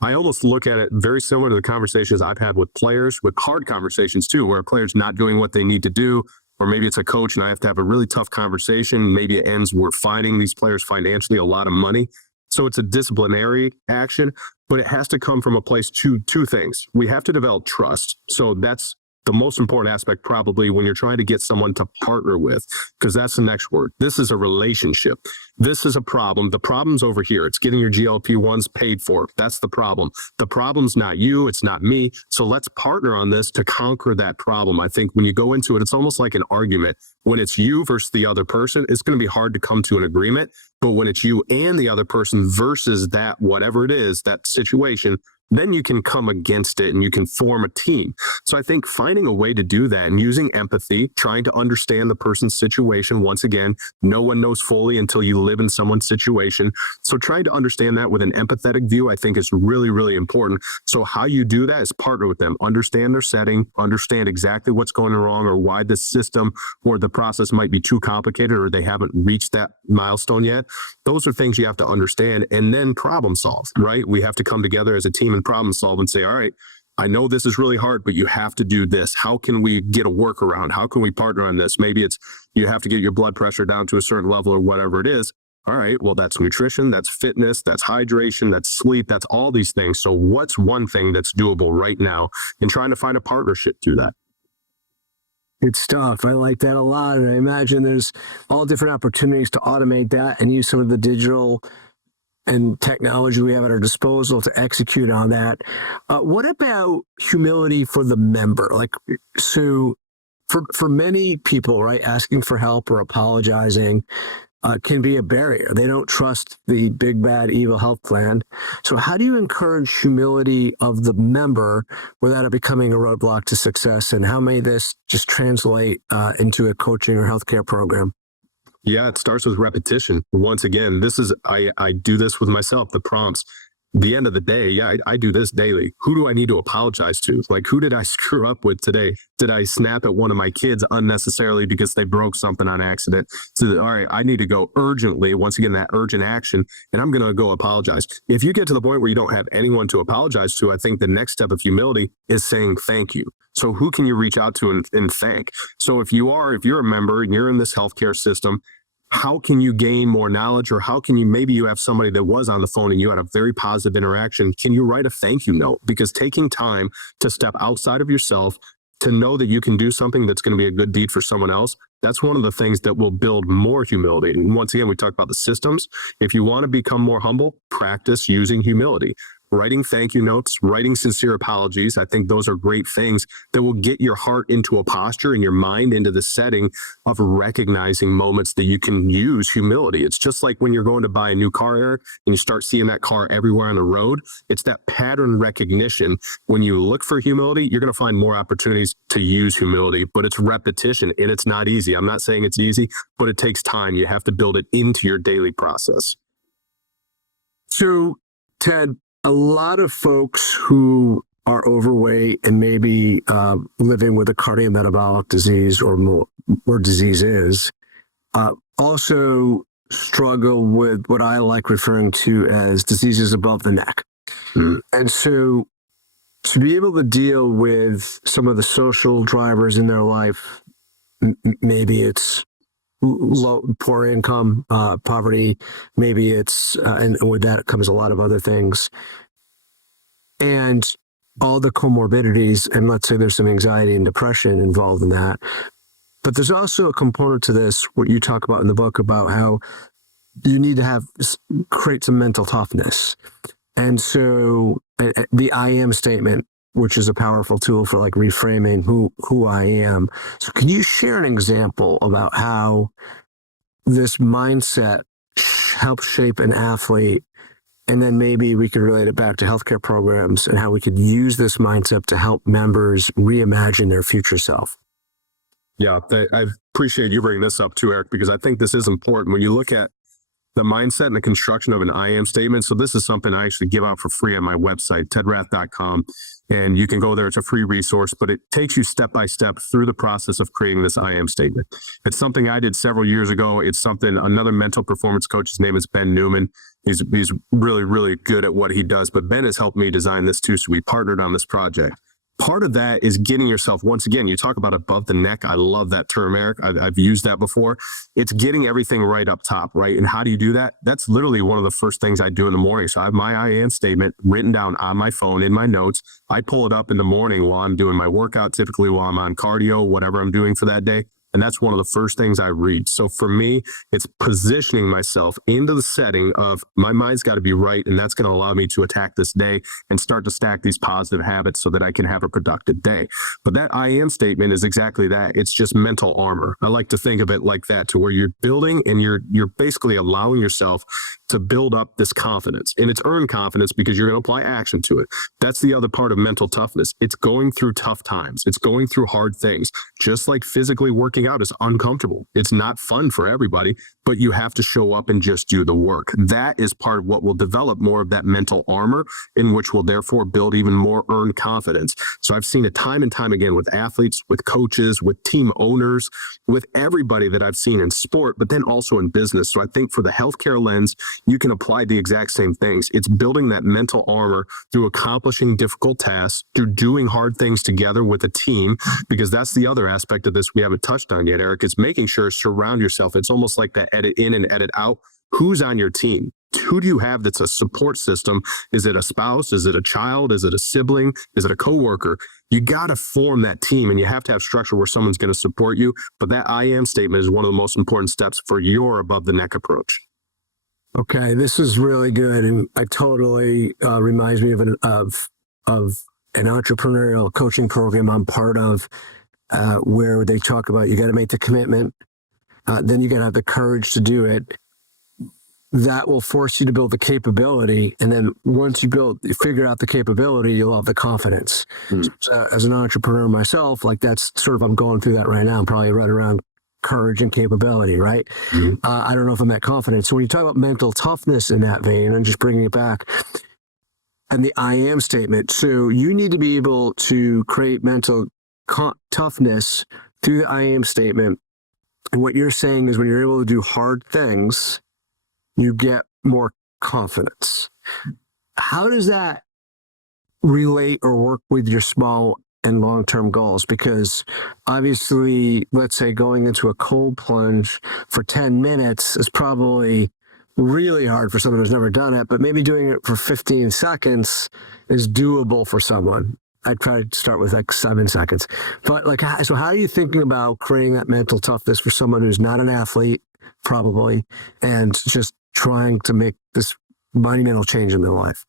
I almost look at it very similar to the conversations I've had with players, with hard conversations too, where a player's not doing what they need to do, or maybe it's a coach and I have to have a really tough conversation. Maybe it ends we're fining these players financially a lot of money. So it's a disciplinary action, but it has to come from a place two things. We have to develop trust. So that's the most important aspect probably when you're trying to get someone to partner with, because that's the next word. This is a relationship. This is a problem. The problem's over here. It's getting your GLP-1s paid for. That's the problem. The problem's not you. It's not me. So let's partner on this to conquer that problem. I think when you go into it, it's almost like an argument. When it's you versus the other person, it's going to be hard to come to an agreement. But when it's you and the other person versus that, whatever it is, that situation, then you can come against it and you can form a team. So I think finding a way to do that and using empathy, trying to understand the person's situation. Once again, no one knows fully until you live in someone's situation. So trying to understand that with an empathetic view, I think is really, really important. So how you do that is partner with them, understand their setting, understand exactly what's going wrong or why the system or the process might be too complicated or they haven't reached that milestone yet. Those are things you have to understand and then problem solve, right? We have to come together as a team and problem solve and say, all right, I know this is really hard, but you have to do this. How can we get a workaround? How can we partner on this? Maybe it's you have to get your blood pressure down to a certain level or whatever it is. All right, well, that's nutrition, that's fitness, that's hydration, that's sleep, that's all these things. So what's one thing that's doable right now and trying to find a partnership through that? Good stuff. I like that a lot. And I imagine there's all different opportunities to automate that and use some of the digital and technology we have at our disposal to execute on that. What about humility for the member? So for many people, right, asking for help or apologizing can be a barrier. They don't trust the big, bad, evil health plan. So how do you encourage humility of the member without it becoming a roadblock to success? And how may this just translate into a coaching or healthcare program? Yeah, it starts with repetition. Once again, I do this with myself, the prompts. The end of the day, yeah, I do this daily. Who do I need to apologize to? Like, who did I screw up with today? Did I snap at one of my kids unnecessarily because they broke something on accident? So, all right, I need to go urgently, once again, that urgent action, and I'm going to go apologize. If you get to the point where you don't have anyone to apologize to, I think the next step of humility is saying thank you. So who can you reach out to and thank? So if you're a member and you're in this healthcare system, how can you gain more knowledge, or how can you, maybe you have somebody that was on the phone and you had a very positive interaction. Can you write a thank you note? Because taking time to step outside of yourself, to know that you can do something that's going to be a good deed for someone else, that's one of the things that will build more humility. And once again, we talked about the systems. If you want to become more humble, practice using humility. Writing thank you notes, writing sincere apologies. I think those are great things that will get your heart into a posture and your mind into the setting of recognizing moments that you can use humility. It's just like when you're going to buy a new car, Eric, and you start seeing that car everywhere on the road. It's that pattern recognition. When you look for humility, you're going to find more opportunities to use humility, but it's repetition and it's not easy. I'm not saying it's easy, but it takes time. You have to build it into your daily process. So, Ted, a lot of folks who are overweight and maybe living with a cardiometabolic disease or more diseases also struggle with what I like referring to as diseases above the neck. And so to be able to deal with some of the social drivers in their life, maybe it's low, poor income, poverty, maybe it's, and with that comes a lot of other things. And all the comorbidities, and let's say there's some anxiety and depression involved in that. But there's also a component to this, what you talk about in the book, about how you need to create some mental toughness. And so the I am statement, which is a powerful tool for like reframing who I am. So can you share an example about how this mindset helps shape an athlete? And then maybe we could relate it back to healthcare programs and how we could use this mindset to help members reimagine their future self. Yeah, I appreciate you bringing this up too, Eric, because I think this is important. When you look at the mindset and the construction of an I am statement. So this is something I actually give out for free on my website, tedrath.com. And you can go there. It's a free resource, but it takes you step by step through the process of creating this I am statement. It's something I did several years ago. It's something another mental performance coach, his name is Ben Newman. He's really, really good at what he does, but Ben has helped me design this too. So we partnered on this project. Part of that is getting yourself, once again, you talk about above the neck. I love that term, Eric. I've used that before. It's getting everything right up top, right? And how do you do that? That's literally one of the first things I do in the morning. So I have my I am statement written down on my phone in my notes. I pull it up in the morning while I'm doing my workout, typically while I'm on cardio, whatever I'm doing for that day. And that's one of the first things I read. So for me, it's positioning myself into the setting of my mind's got to be right. And that's going to allow me to attack this day and start to stack these positive habits so that I can have a productive day. But that I am statement is exactly that. It's just mental armor. I like to think of it like that, to where you're building and you're basically allowing yourself to build up this confidence. And it's earned confidence because you're going to apply action to it. That's the other part of mental toughness. It's going through tough times. It's going through hard things. Just like physically working out is uncomfortable. It's not fun for everybody, but you have to show up and just do the work. That is part of what will develop more of that mental armor, in which will therefore build even more earned confidence. So I've seen it time and time again with athletes, with coaches, with team owners, with everybody that I've seen in sport, but then also in business. So I think for the healthcare lens, you can apply the exact same things. It's building that mental armor through accomplishing difficult tasks, through doing hard things together with a team, because that's the other aspect of this we haven't touched on yet, Eric. It's making sure surround yourself. It's almost like the edit in and edit out. Who's on your team? Who do you have that's a support system? Is it a spouse? Is it a child? Is it a sibling? Is it a coworker? You got to form that team, and you have to have structure where someone's going to support you. But that I am statement is one of the most important steps for your above the neck approach. Okay, this is really good, and I totally reminds me of an entrepreneurial coaching program I'm part of, where they talk about you got to make the commitment, then you got to have the courage to do it. That will force you to build the capability, and then once you figure out the capability, you'll have the confidence. So as an entrepreneur myself, like that's sort of, I'm going through that right now. I'm probably right around courage and capability, right? I don't know if I'm that confident. So when you talk about mental toughness in that vein, I'm just bringing it back, and the I am statement. So you need to be able to create mental toughness through the I am statement. And what you're saying is when you're able to do hard things, you get more confidence. How does that relate or work with your small and long-term goals? Because obviously, let's say going into a cold plunge for 10 minutes is probably really hard for someone who's never done it, but maybe doing it for 15 seconds is doable for someone. I'd try to start with like 7 seconds. But like, so how are you thinking about creating that mental toughness for someone who's not an athlete, probably, and just trying to make this monumental change in their life?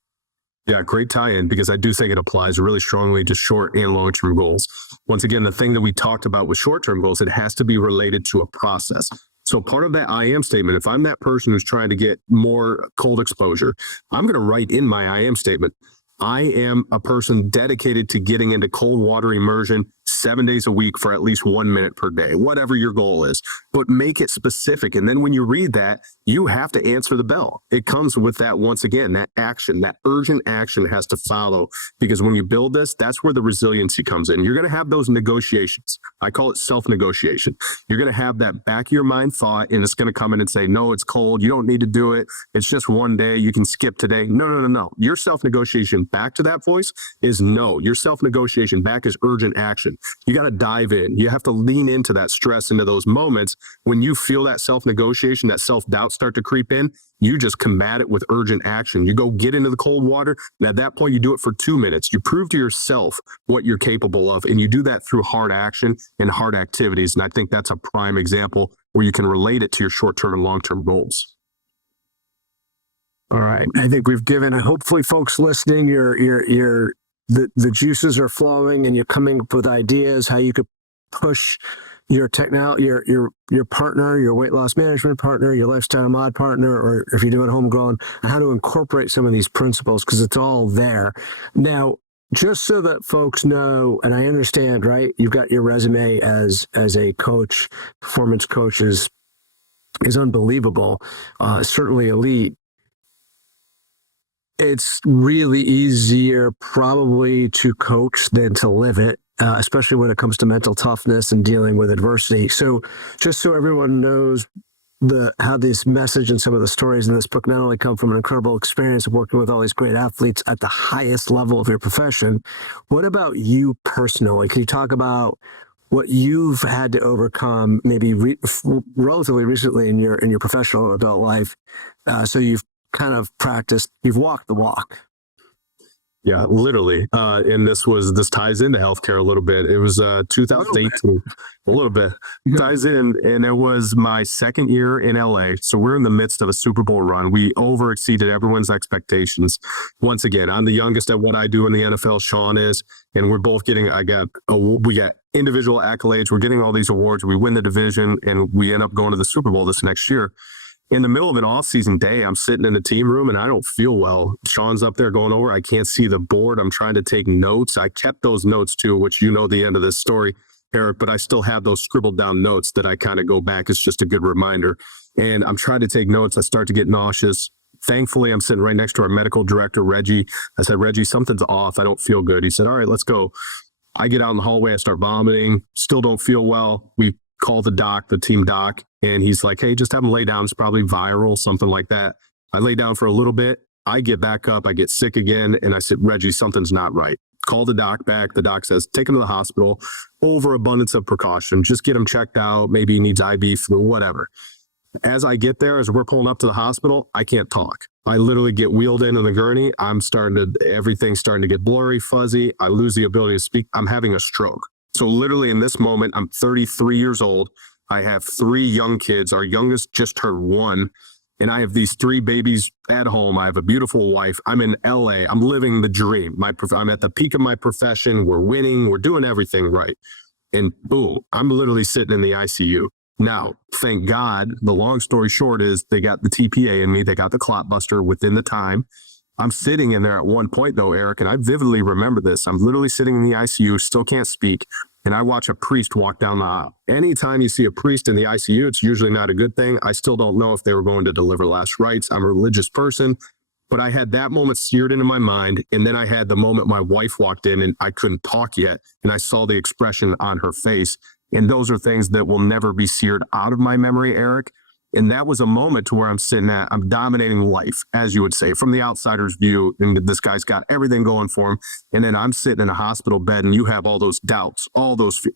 Yeah, great tie-in, because I do think it applies really strongly to short and long-term goals. Once again, the thing that we talked about with short-term goals, it has to be related to a process. So part of that I am statement, if I'm that person who's trying to get more cold exposure, I'm going to write in my I am statement, I am a person dedicated to getting into cold water immersion 7 days a week for at least 1 minute per day, whatever your goal is, but make it specific. And then when you read that, you have to answer the bell. It comes with that, once again, that action, that urgent action has to follow, because when you build this, that's where the resiliency comes in. You're going to have those negotiations. I call it self-negotiation. You're going to have that back of your mind thought, and it's going to come in and say, no, it's cold. You don't need to do it. It's just 1 day. You can skip today. No. Your self-negotiation back to that voice is no. Your self-negotiation back is urgent action. You got to dive in. You have to lean into that stress, into those moments when you feel that self-negotiation, that self-doubt start to creep in. You just combat it with urgent action. You go get into the cold water, and at that point, you do it for 2 minutes. You prove to yourself what you're capable of, and you do that through hard action and hard activities. And I think that's a prime example where you can relate it to your short-term and long-term goals. All right. I think we've given, hopefully folks listening, the juices are flowing and you're coming up with ideas how you could push your your partner, your weight loss management partner, your lifestyle mod partner, or if you're doing homegrown, how to incorporate some of these principles, because it's all there. Now, just so that folks know, and I understand, right? You've got your resume as a coach, performance coaches is unbelievable, certainly elite. It's really easier probably to coach than to live it, especially when it comes to mental toughness and dealing with adversity. So just so everyone knows how this message and some of the stories in this book not only come from an incredible experience of working with all these great athletes at the highest level of your profession, what about you personally? Can you talk about what you've had to overcome maybe relatively recently in your professional adult life? So you've kind of you've walked the walk. Yeah, literally. And this ties into healthcare a little bit. It was 2018, a little bit. Ties in, and it was my second year in LA. So we're in the midst of a Super Bowl run. We exceeded everyone's expectations. Once again, I'm the youngest at what I do in the NFL. Sean is, and we're both we got individual accolades. We're getting all these awards. We win the division, and we end up going to the Super Bowl this next year. In the middle of an off-season day, I'm sitting in the team room and I don't feel well. Sean's up there going over. I can't see the board. I'm trying to take notes. I kept those notes too, which you know the end of this story, Eric, but I still have those scribbled down notes that I kind of go back. It's just a good reminder. And I'm trying to take notes. I start to get nauseous. Thankfully, I'm sitting right next to our medical director, Reggie. I said, Reggie, something's off. I don't feel good. He said, all right, let's go. I get out in the hallway. I start vomiting. Still don't feel well. We call the team doc, and he's like, hey, just have him lay down. It's probably viral, something like that. I lay down for a little bit. I get back up. I get sick again. And I said, Reggie, something's not right. Call the doc back. The doc says, take him to the hospital. Overabundance of precaution. Just get him checked out. Maybe he needs IV fluid, whatever. As I get there, as we're pulling up to the hospital, I can't talk. I literally get wheeled in the gurney. Everything's starting to get blurry, fuzzy. I lose the ability to speak. I'm having a stroke. So literally in this moment, I'm 33 years old. I have 3 young kids. Our youngest just turned 1. And I have these 3 babies at home. I have a beautiful wife. I'm in LA. I'm living the dream. I'm at the peak of my profession. We're winning. We're doing everything right. And boom, I'm literally sitting in the ICU. Now, thank God, the long story short is they got the TPA in me. They got the clot buster within the time. I'm sitting in there at one point, though, Eric, and I vividly remember this. I'm literally sitting in the ICU, still can't speak, and I watch a priest walk down the aisle. Anytime you see a priest in the ICU, it's usually not a good thing. I still don't know if they were going to deliver last rites. I'm a religious person, but I had that moment seared into my mind, and then I had the moment my wife walked in, and I couldn't talk yet, and I saw the expression on her face, and those are things that will never be seared out of my memory, Eric. And that was a moment to where I'm dominating life, as you would say, from the outsider's view. And this guy's got everything going for him. And then I'm sitting in a hospital bed and you have all those doubts,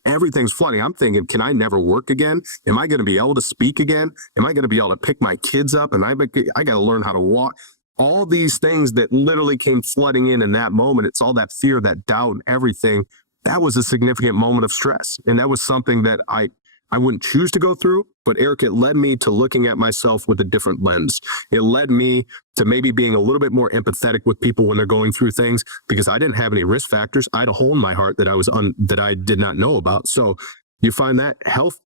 everything's flooding. I'm thinking, can I never work again? Am I going to be able to speak again? Am I going to be able to pick my kids up? And I got to learn how to walk. All these things that literally came flooding in that moment. It's all that fear, that doubt and everything. That was a significant moment of stress. And that was something that I wouldn't choose to go through, but Eric, it led me to looking at myself with a different lens. It led me to maybe being a little bit more empathetic with people when they're going through things, because I didn't have any risk factors. I had a hole in my heart that I did not know about. So you find that health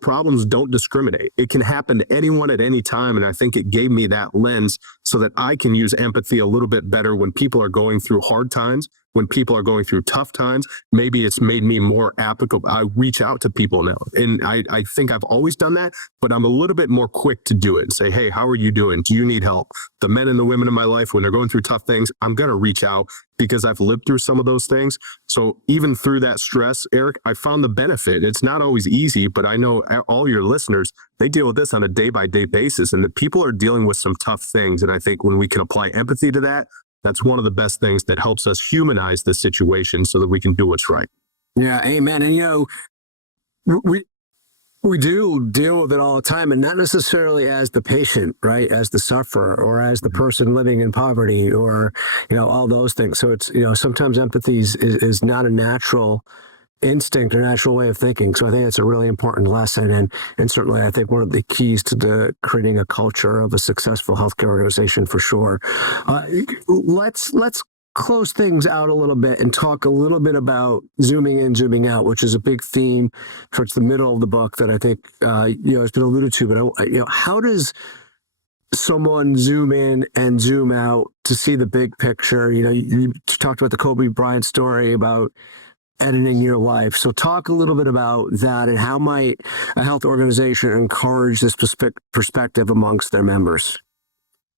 problems don't discriminate. It can happen to anyone at any time. And I think it gave me that lens so that I can use empathy a little bit better when people are going through hard times, when people are going through tough times. Maybe it's made me more applicable. I reach out to people now. And I think I've always done that, but I'm a little bit more quick to do it and say, hey, how are you doing? Do you need help? The men and the women in my life, when they're going through tough things, I'm going to reach out because I've lived through some of those things. So even through that stress, Eric, I found the benefit. It's not always easy, but I know all your listeners, they deal with this on a day-by-day basis, and the people are dealing with some tough things. And I think when we can apply empathy to that, that's one of the best things that helps us humanize the situation so that we can do what's right. Yeah, amen. And, we do deal with it all the time, and not necessarily as the patient, right? As the sufferer or as the person living in poverty or, all those things. So it's, sometimes empathy is not a natural instinct or natural way of thinking. So I think it's a really important lesson. And certainly I think one of the keys to creating a culture of a successful healthcare organization for sure. Let's close things out a little bit and talk a little bit about zooming in, zooming out, which is a big theme towards the middle of the book that I think, has been alluded to, but how does someone zoom in and zoom out to see the big picture? You talked about the Kobe Bryant story about editing your life. So talk a little bit about that and how might a health organization encourage this perspective amongst their members?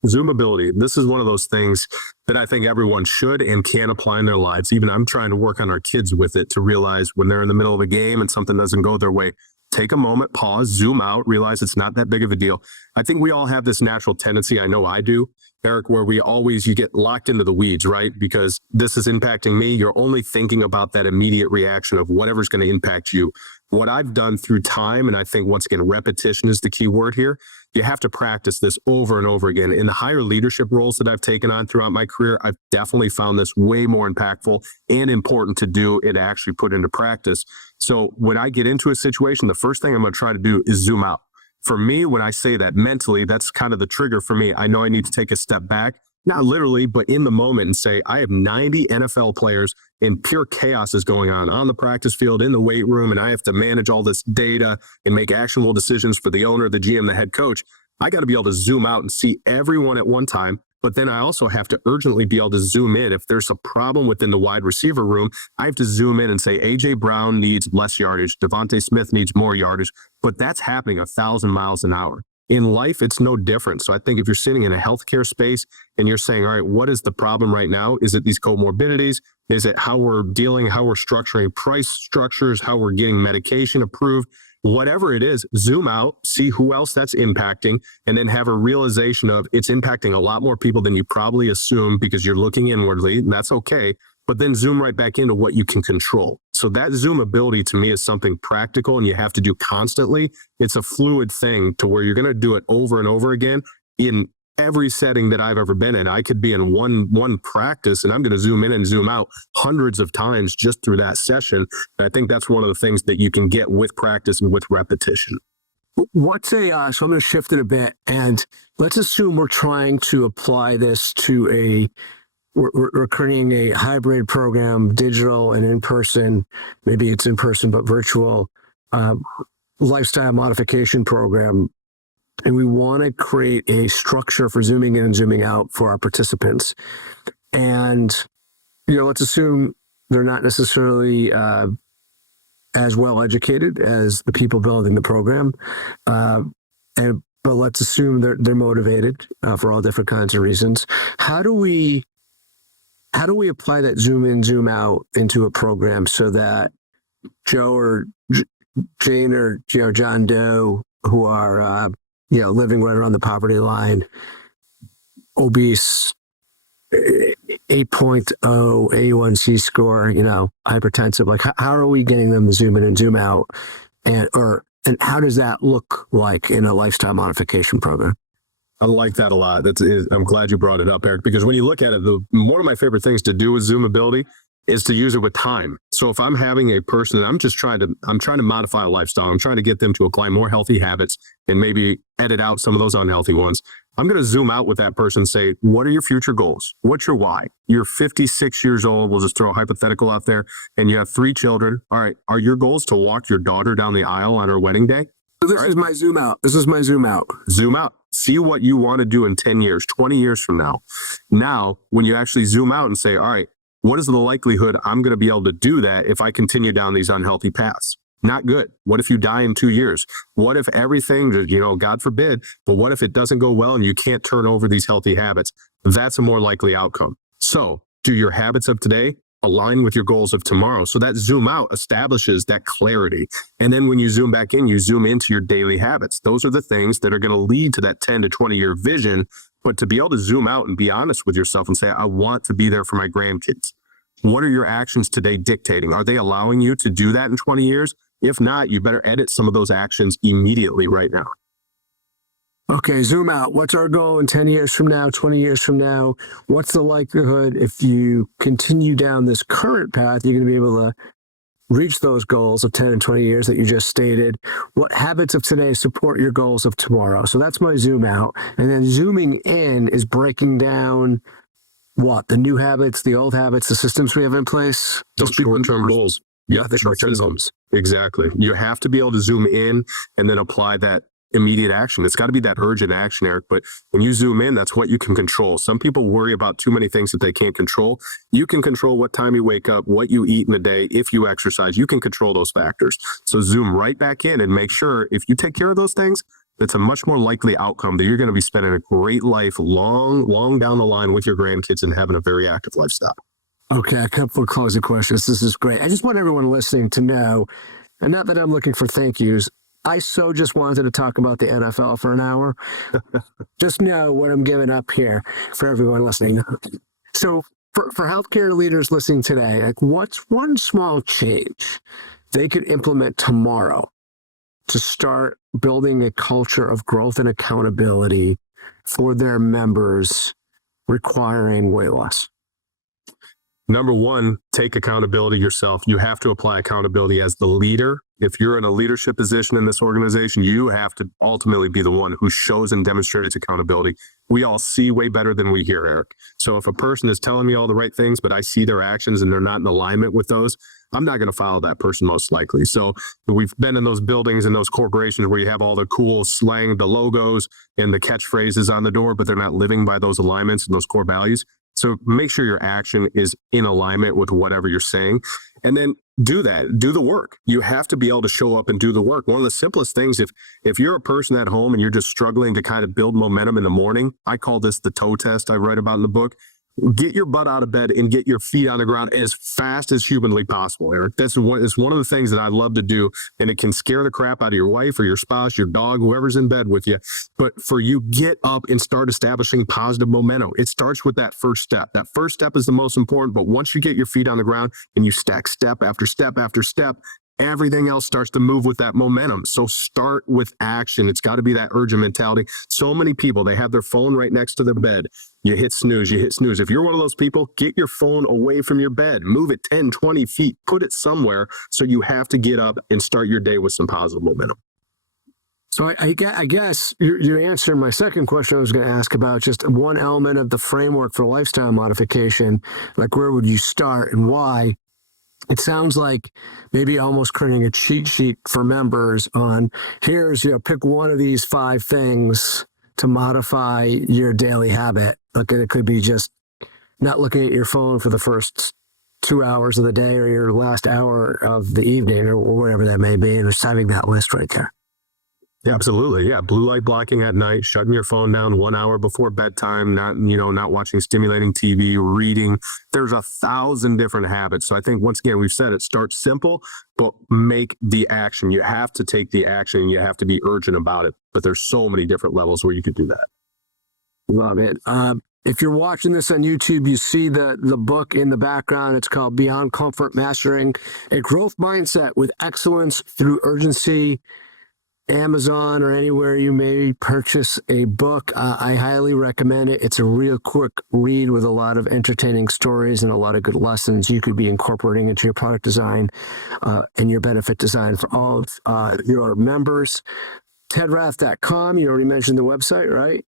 Zoomability. This is one of those things that I think everyone should and can apply in their lives. Even I'm trying to work on our kids with it to realize when they're in the middle of a game and something doesn't go their way, take a moment, pause, zoom out, realize it's not that big of a deal. I think we all have this natural tendency, I know I do, Eric, where you get locked into the weeds, right? Because this is impacting me. You're only thinking about that immediate reaction of whatever's going to impact you. What I've done through time, and I think once again, repetition is the key word here. You have to practice this over and over again. In the higher leadership roles that I've taken on throughout my career, I've definitely found this way more impactful and important to do and actually put into practice. So when I get into a situation, the first thing I'm going to try to do is zoom out. For me, when I say that mentally, that's kind of the trigger for me. I know I need to take a step back, not literally, but in the moment, and say, I have 90 NFL players and pure chaos is going on the practice field, in the weight room, and I have to manage all this data and make actionable decisions for the owner, the GM, the head coach. I got to be able to zoom out and see everyone at one time. But then I also have to urgently be able to zoom in. If there's a problem within the wide receiver room, I have to zoom in and say, AJ Brown needs less yardage. Devontae Smith needs more yardage. But that's happening 1,000 miles an hour. In life, it's no different. So I think if you're sitting in a healthcare space and you're saying, all right, what is the problem right now? Is it these comorbidities? Is it how we're structuring price structures, how we're getting medication approved? Whatever it is, zoom out, see who else that's impacting, and then have a realization of it's impacting a lot more people than you probably assume because you're looking inwardly, and that's okay. But then zoom right back into what you can control. So that zoomability to me is something practical and you have to do constantly. It's a fluid thing to where you're going to do it over and over again in every setting that I've ever been in. I could be in one practice and I'm going to zoom in and zoom out hundreds of times just through that session. And I think that's one of the things that you can get with practice and with repetition. So I'm going to shift it a bit, and let's assume we're trying to apply this to we're creating a hybrid program, digital and in-person, maybe it's in-person, but virtual lifestyle modification program. And we want to create a structure for zooming in and zooming out for our participants. And, let's assume they're not necessarily as well educated as the people building the program. But let's assume they're motivated for all different kinds of reasons. How do we apply that zoom in, zoom out into a program so that Joe or Jane or John Doe, who are living right around the poverty line, obese, 8.0 A1C score, hypertensive, like how are we getting them to zoom in and zoom out, and how does that look like in a lifestyle modification program? I like that a lot. I'm glad you brought it up, Eric, because when you look at it, one of my favorite things to do with zoomability is to use it with time. So if I'm having a person and I'm trying to modify a lifestyle, I'm trying to get them to apply more healthy habits and maybe edit out some of those unhealthy ones, I'm going to zoom out with that person and say, what are your future goals? What's your why? You're 56 years old. We'll just throw a hypothetical out there, and you have 3 children. All right. Are your goals to walk your daughter down the aisle on her wedding day? This is my zoom out. Zoom out. See what you want to do in 10 years, 20 years from now. Now, when you actually zoom out and say, all right, what is the likelihood I'm going to be able to do that if I continue down these unhealthy paths? Not good. What if you die in 2 years? What if everything, God forbid, but what if it doesn't go well and you can't turn over these healthy habits? That's a more likely outcome. So do your habits of today align with your goals of tomorrow? So that zoom out establishes that clarity. And then when you zoom back in, you zoom into your daily habits. Those are the things that are going to lead to that 10 to 20-year vision. But to be able to zoom out and be honest with yourself and say, I want to be there for my grandkids. What are your actions today dictating? Are they allowing you to do that in 20 years? If not, you better edit some of those actions immediately right now. Okay, zoom out. What's our goal in 10 years from now, 20 years from now? What's the likelihood if you continue down this current path, you're going to be able to reach those goals of 10 and 20 years that you just stated? What habits of today support your goals of tomorrow? So that's my zoom out. And then zooming in is breaking down what? The new habits, the old habits, the systems we have in place? Those short-term goals. Yeah, the short-term goals. Exactly. You have to be able to zoom in and then apply that immediate action. It's got to be that urgent action, Eric. But when you zoom in, that's what you can control. Some people worry about too many things that they can't control. You can control what time you wake up, what you eat in a day. If you exercise, you can control those factors. So zoom right back in and make sure if you take care of those things, it's a much more likely outcome that you're going to be spending a great life long down the line with your grandkids and having a very active lifestyle. Okay, a couple of closing questions. This is great. I just want everyone listening to know, and not that I'm looking for thank yous, I just wanted to talk about the NFL for an hour. Just know what I'm giving up here for everyone listening. So for healthcare leaders listening today, like what's one small change they could implement tomorrow to start building a culture of growth and accountability for their members requiring weight loss? Number one, take accountability yourself. You have to apply accountability as the leader. If you're in a leadership position in this organization, you have to ultimately be the one who shows and demonstrates accountability. We all see way better than we hear, Eric. So if a person is telling me all the right things, but I see their actions and they're not in alignment with those, I'm not going to follow that person most likely. So we've been in those buildings and those corporations where you have all the cool slang, the logos and the catchphrases on the door, but they're not living by those alignments and those core values. So make sure your action is in alignment with whatever you're saying. And then do that. Do the work. You have to be able to show up and do the work. One of the simplest things, if you're a person at home and you're just struggling to kind of build momentum in the morning, I call this the toe test I write about in the book. Get your butt out of bed and get your feet on the ground as fast as humanly possible, Eric. It's one of the things that I love to do, and it can scare the crap out of your wife or your spouse, your dog, whoever's in bed with you. But for you, get up and start establishing positive momentum. It starts with that first step. That first step is the most important, but once you get your feet on the ground and you stack step after step after step, everything else starts to move with that momentum. So start with action. It's got to be that urgent mentality. So many people, they have their phone right next to their bed. You hit snooze, you hit snooze. If you're one of those people, get your phone away from your bed. Move it 10, 20 feet. Put it somewhere so you have to get up and start your day with some positive momentum. So I guess you're answering my second question I was going to ask about just one element of the framework for lifestyle modification. Like where would you start and why? It sounds like maybe almost creating a cheat sheet for members on here's, pick one of these 5 things to modify your daily habit. Look, it could be just not looking at your phone for the first 2 hours of the day or your last hour of the evening or whatever that may be. And just having that list right there. Yeah, absolutely. Yeah. Blue light blocking at night, shutting your phone down 1 hour before bedtime, not watching stimulating TV, reading. There's 1,000 different habits. So I think once again, we've said it starts simple, but make the action. You have to take the action and you have to be urgent about it. But there's so many different levels where you could do that. Love it. If you're watching this on YouTube, you see the book in the background. It's called Beyond Comfort, Mastering a Growth Mindset with Excellence Through Urgency. Amazon or anywhere you may purchase a book. I highly recommend it. It's a real quick read with a lot of entertaining stories and a lot of good lessons you could be incorporating into your product design and your benefit design for all of your members. TedRath.com. You already mentioned the website, right?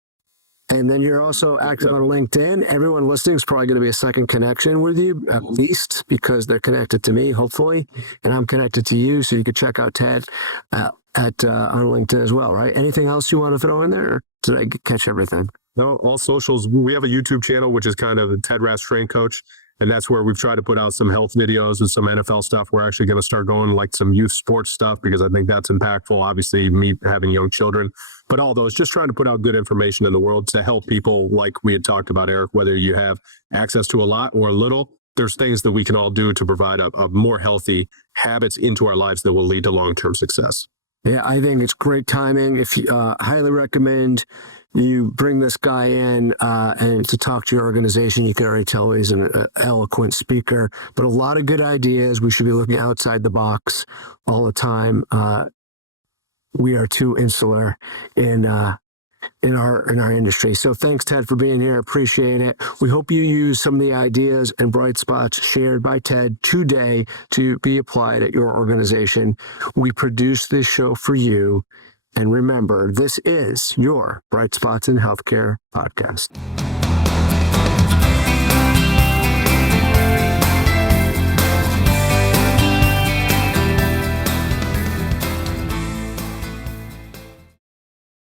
And then you're also active on LinkedIn. Everyone listening is probably going to be a second connection with you, at least because they're connected to me, hopefully, and I'm connected to you. So you could check out Ted on LinkedIn as well, right? Anything else you want to throw in there? Or did I catch everything? No, all socials. We have a YouTube channel, which is kind of the Ted Rath Strength Coach. And that's where we've tried to put out some health videos and some NFL stuff. We're actually going to start going like some youth sports stuff because I think that's impactful. Obviously, me having young children, but all those, just trying to put out good information in the world to help people like we had talked about, Eric, whether you have access to a lot or a little, there's things that we can all do to provide a more healthy habits into our lives that will lead to long-term success. Yeah, I think it's great timing. If you highly recommend you bring this guy in and to talk to your organization. You can already tell he's an eloquent speaker, but a lot of good ideas. We should be looking outside the box all the time. We are too insular in our industry. So thanks, Ted, for being here. Appreciate it. We hope you use some of the ideas and bright spots shared by Ted today to be applied at your organization. We produce this show for you. And remember, this is your Bright Spots in Healthcare podcast.